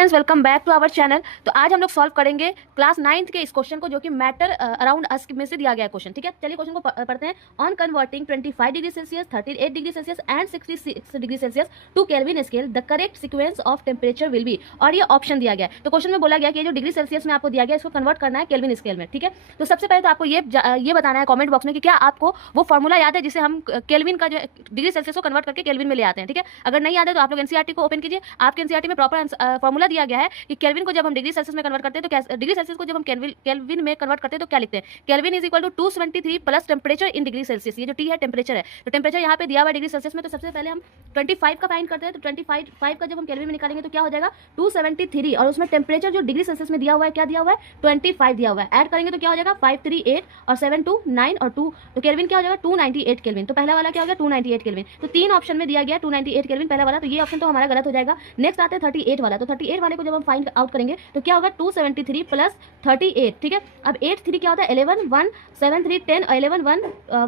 Friends, welcome back to our channel. तो आज हम लोग सॉल्व करेंगे क्लास 9th के इस क्वेश्चन को, जो कि मैटर अराउंड अस में से दिया गया है क्वेश्चन। ठीक है, चलिए क्वेश्चन को पढ़ते हैं। On converting 25 degree Celsius, 38 degree Celsius and 66 degree Celsius to Kelvin scale, the correct sequence of temperature will be. और ये ऑप्शन दिया गया है। तो क्वेश्चन में बोला गया कि जो डिग्री सेल्सियस में आपको दिया गया है, इसको कन्वर्ट करना है केल्विन स्केल में। ठीक है, तो सबसे पहले तो आपको ये बताना है कॉमेंट बॉक्स में कि क्या आपको वो फॉर्मूला याद है जिसे हम केल्विन का जो डिग्री सेल्सियस को कन्वर्ट करके केल्विन में ले आते हैं। ठीक है, अगर नहीं याद है तो आप लोग एनसीईआरटी को ओपन कीजिए। आपके एनसीईआरटी में प्रॉपर फॉर्मूला दिया गया है कि केल्विन को जब हम डिग्री सेल्सियस में कन्वर्ट करते हैं तो डिग्री सेल्सियस को जब हम केल्विन में कन्वर्ट करते हैं तो क्या लिखते हैं? Kelvin is equal to 273 plus temperature in degree Celsius. ये जो टी है टेम्परेचर है, तो टेम्परेचर यहाँ पे दिया हुआ है डिग्री सेल्सियस में। तो सबसे पहले हम 25 का फाइंड करते हैं। तो 25 का जब हम केल्विन में निकालेंगे तो क्या हो जाएगा? 273, और उसमें टेम्परेचर जो डिग्री सेल्सियस में दिया हुआ है, क्या दिया हुआ है? 25 दिया हुआ है। ऐड करेंगे तो क्या हो जाएगा? 538 और 7 2 9 और 2, तो केल्विन क्या हो जाएगा? 298 केल्विन। तो पहला वाला क्या हो गया? 298 केल्विन। तो तीन ऑप्शन में दिया गया 298 केल्विन पहला वाला, तो ये ऑप्शन तो हमारा गलत हो जाएगा। नेक्स्ट आते हैं 38 वाला। तो 38 वाले को जब हम फाइंड आउट करेंगे तो क्या होगा? 273 प्लस 38। ठीक है, अब 8 3 क्या होता है? 11 1 7 3 10 और 11 1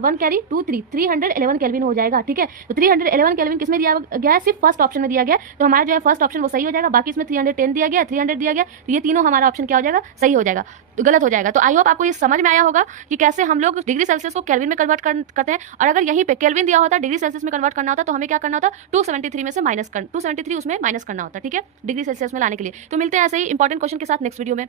1 कैरी 2 3 311 केल्विन हो जाएगा। ठीक है, तो 311 केल्विन किसमें दिया गया है? सिर्फ फर्स्ट ऑप्शन में दिया गया है। तो हमारा जो है फर्स्ट ऑप्शन वो सही हो जाएगा। बाकी इसमें 310 दिया गया, 300 दिया गया, तो ये तीनों हमारा ऑप्शन क्या हो जाएगा? सही हो जाएगा, तो गलत हो जाएगा। तो आई होप आपको ये समझ में आया होगा कि कैसे हम लोग डिग्री सेल्सियस को केल्विन में कन्वर्ट करते हैं। और अगर यहीं पे केल्विन दिया होता, डिग्री सेल्सियस में कन्वर्ट करना होता, तो हमें क्या करना होता? 273 में से 273 उसमें माइनस करना होता। ठीक है, डिग्री सेल्सियस में लाने के लिए। तो मिलते हैं ऐसे ही इंपॉर्टेंट क्वेश्चन के साथ नेक्स्ट वीडियो में।